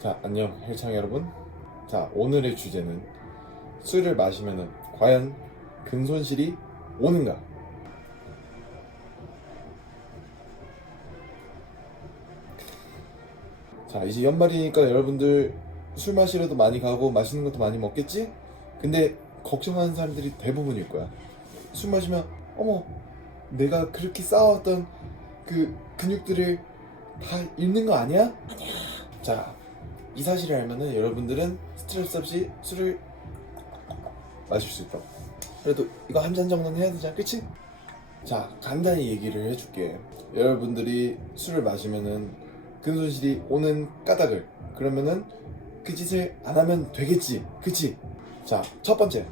자, 안녕, 헬창 여러분. 자, 오늘의 주제는 술을 마시면 과연 근손실이 오는가? 자, 이제 연말이니까 여러분들 술 마시러도 많이 가고 맛있는 것도 많이 먹겠지? 근데 걱정하는 사람들이 대부분일 거야. 술 마시면 어머, 내가 그렇게 쌓아왔던 그 근육들을 다 잃는 거 아니야? 자, 이 사실을 알면은 여러분들은 스트레스 없이 술을 마실 수 있다. 그래도 이거 한 잔 정도는 해야 되잖아, 그치? 자, 간단히 얘기를 해줄게. 여러분들이 술을 마시면은 근손실이 오는 까닭을 그러면은 그 짓을 안 하면 되겠지, 그치? 자, 첫 번째.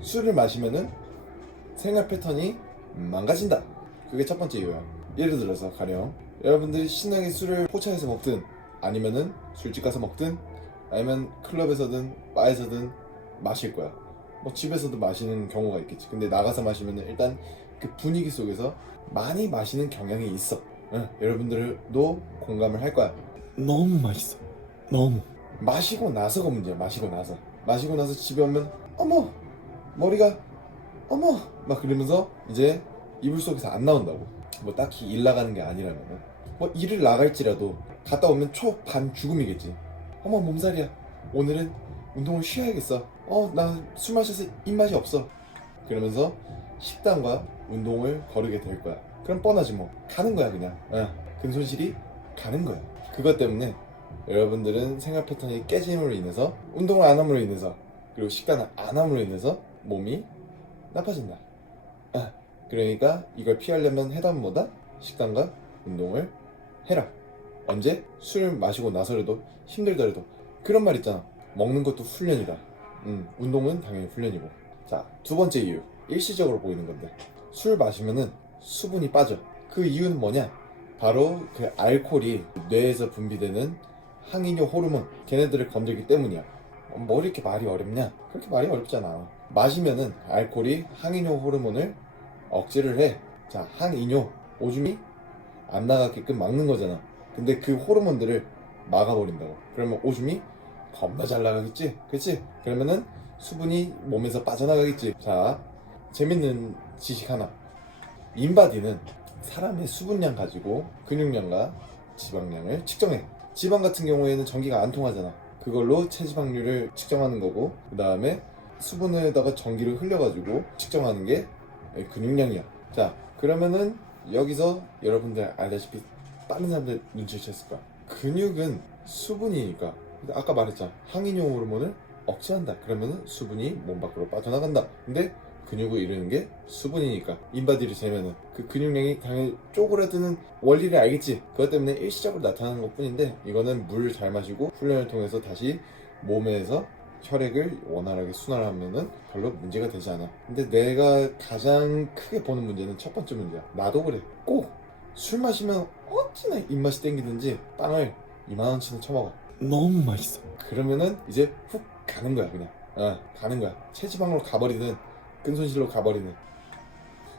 술을 마시면은 생활 패턴이 망가진다. 그게 첫 번째 이유야. 예를 들어서 가령 여러분들이 신나게 술을 포차에서 먹든 아니면은 술집 가서 먹든 아니면 클럽에서든 바에서든 마실 거야. 뭐 집에서도 마시는 경우가 있겠지. 근데 나가서 마시면은 일단 그 분위기 속에서 많이 마시는 경향이 있어. 응, 여러분들도 공감을 할 거야. 너무 맛있어. 너무. 마시고 나서가 문제야. 마시고 나서. 마시고 나서 집에 오면 어머 머리가 어머 막 그러면서 이제 이불 속에서 안 나온다고. 뭐 딱히 일 나가는 게 아니라면은 뭐 일을 나갈지라도 갔다 오면 초반 죽음이겠지. 어머 몸살이야. 오늘은 운동을 쉬어야겠어. 어 나 술 마셔서 입맛이 없어. 그러면서 식단과 운동을 거르게 될 거야. 그럼 뻔하지 뭐. 가는 거야 그냥. 어, 근손실이 가는 거야. 그것 때문에 여러분들은 생활 패턴이 깨짐으로 인해서 운동을 안 함으로 인해서 그리고 식단을 안 함으로 인해서 몸이 나빠진다. 아, 그러니까 이걸 피하려면 해답은 뭐다? 식단과 운동을 해라. 언제? 술 마시고 나서라도 힘들더라도 그런 말 있잖아. 먹는 것도 훈련이다. 음, 운동은 당연히 훈련이고. 자, 두 번째 이유. 일시적으로 보이는 건데. 술 마시면은 수분이 빠져. 그 이유는 뭐냐? 바로 그 알코올이 뇌에서 분비되는 항이뇨 호르몬 걔네들을 건들기 때문이야. 어, 뭐 이렇게 말이 어렵냐? 그렇게 말이 어렵잖아. 마시면은 알코올이 항이뇨 호르몬을 억제를 해. 자, 항이뇨 오줌이 안 나가게끔 막는 거잖아. 근데 그 호르몬들을 막아버린다고. 그러면 오줌이 겁나 잘 나가겠지? 그치? 그러면은 수분이 몸에서 빠져나가겠지. 자, 재밌는 지식 하나. 인바디는 사람의 수분량 가지고 근육량과 지방량을 측정해. 지방 같은 경우에는 전기가 안 통하잖아. 그걸로 체지방률을 측정하는 거고, 그 다음에 수분에다가 전기를 흘려가지고 측정하는 게 근육량이야. 자, 그러면은 여기서 여러분들 알다시피 다른 사람들 눈치챘을 거야. 근육은 수분이니까. 근데 아까 말했잖아. 항이뇨 호르몬을 억제한다. 그러면은 수분이 몸 밖으로 빠져나간다. 근데 근육을 이루는 게 수분이니까 인바디를 재면은 그 근육량이 당연히 쪼그라드는 원리를 알겠지 그것 때문에 일시적으로 나타나는 것 뿐인데 이거는 물 잘 마시고 훈련을 통해서 다시 몸에서 혈액을 원활하게 순환하면은 별로 문제가 되지 않아. 근데 내가 가장 크게 보는 문제는 첫 번째 문제야. 나도 그래 꼭 술 마시면 어찌나 입맛이 땡기든지 빵을 2만원치는 처먹어. 너무 맛있어. 그러면은 이제 훅 가는 거야 그냥. 어 가는 거야. 체지방으로 가버리든 근손실로 가버리는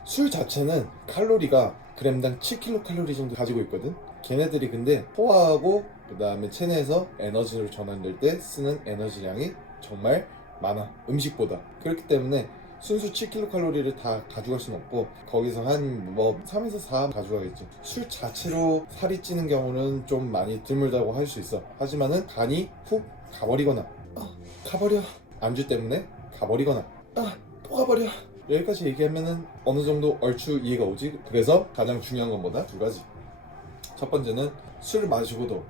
술 자체는 칼로리가 그램당 7kcal 정도 가지고 있거든. 걔네들이 근데 소화하고 그 다음에 체내에서 에너지로 전환될 때 쓰는 에너지량이 정말 많아. 음식보다. 그렇기 때문에 순수 7kcal를 다 가져갈 수는 없고 거기서 한 뭐 3에서 4 가져가겠지 술 자체로 살이 찌는 경우는 좀 많이 드물다고 할 수 있어. 하지만은 간이 훅 가버리거나 아, 가버려. 안주 때문에 가버리거나 아, 또 가버려. 여기까지 얘기하면은 어느 정도 얼추 이해가 오지? 그래서 가장 중요한 건 뭐다? 두 가지. 첫 번째는 술을 마시고도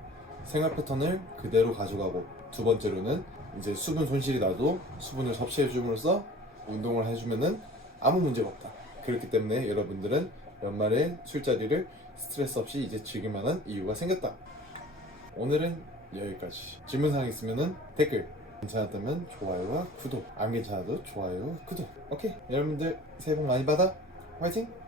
생활 패턴을 그대로 가져가고 두 번째로는 이제 수분 손실이 나도 수분을 섭취해 줌으로써 운동을 해주면은 아무 문제가 없다. 그렇기 때문에 여러분들은 연말에 술자리를 스트레스 없이 이제 즐길 만한 이유가 생겼다. 오늘은 여기까지. 질문사항 있으면은 댓글. 괜찮았다면 좋아요와 구독. 안 괜찮아도 좋아요, 구독. 오케이. 여러분들 새해 복 많이 받아. 화이팅!